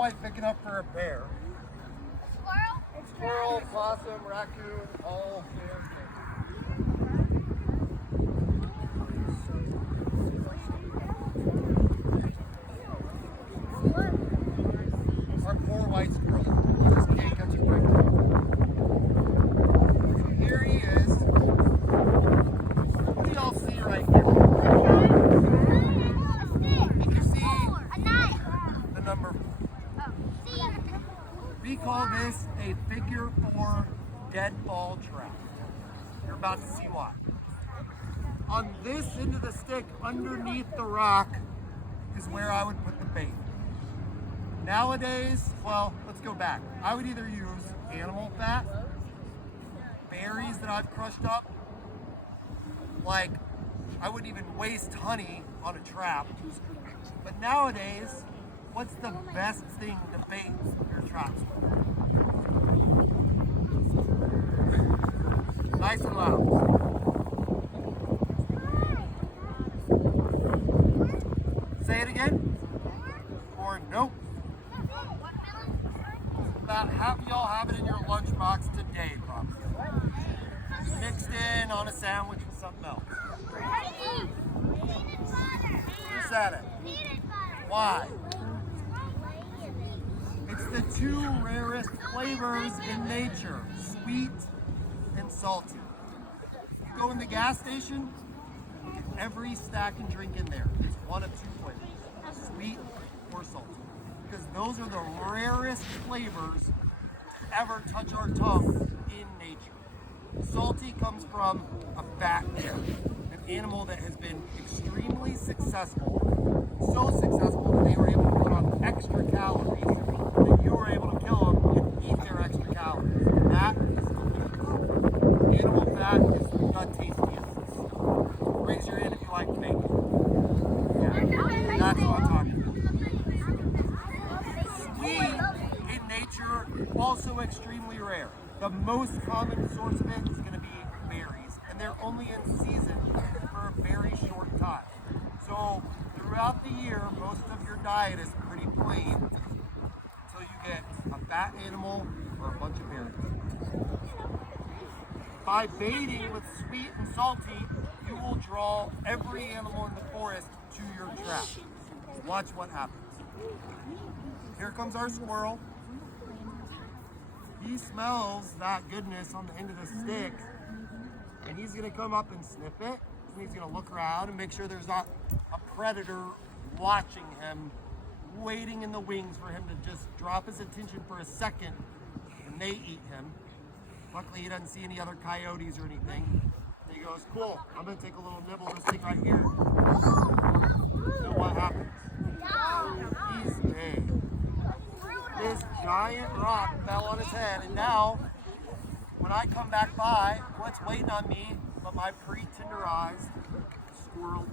quite big enough for a bear. Squirrel, possum, raccoon, all fair game. Our poor white squirrel just can't catch a break. Here he is. What do y'all see right here? You see the number 4. We call this a figure 4 deadfall trap. You're about to see why. On this end of the stick, underneath the rock, is where I would put the bait. Nowadays, well, let's go back. I would either use animal fat, berries that I've crushed up, like I wouldn't even waste honey on a trap. But nowadays, what's the best thing to bait your traps with? Nice and loud. Say it again. Or nope. About half of y'all have it in your lunchbox today, probably. Mixed in on a sandwich with something else. Who said it? Why? It's the 2 rarest flavors in nature, sweet and salty. You go in the gas station, get every snack and drink in there. It's one of 2 flavors, sweet or salty. Because those are the rarest flavors to ever touch our tongue in nature. Salty comes from a fat animal, an animal that has been extremely successful, so successful that they were able to put on extra calories, that you were able to kill them and eat their extra calories. And that is delicious. Animal fat is the tastiest. Raise your hand if you like bacon. Yeah, that's what I'm talking about. Sweet in nature, also extremely rare. The most common source of it is going to be berries, and they're only in season for a very short time. So throughout the year, most of your diet is pretty plain until you get a fat animal or a bunch of berries. By baiting with sweet and salty, you will draw every animal in the forest to your trap. Watch what happens. Here comes our squirrel. He smells that goodness on the end of the stick, and he's gonna come up and sniff it, and he's gonna look around and make sure there's not a predator watching him, waiting in the wings for him to just drop his attention for a second, and they eat him. Luckily, he doesn't see any other coyotes or anything. And he goes, cool, I'm gonna take a little nibble of this thing right here. So what happens? He's dead. This giant rock fell on his head, and now, when I come back by, what's waiting on me but my pre-tenderized squirrel?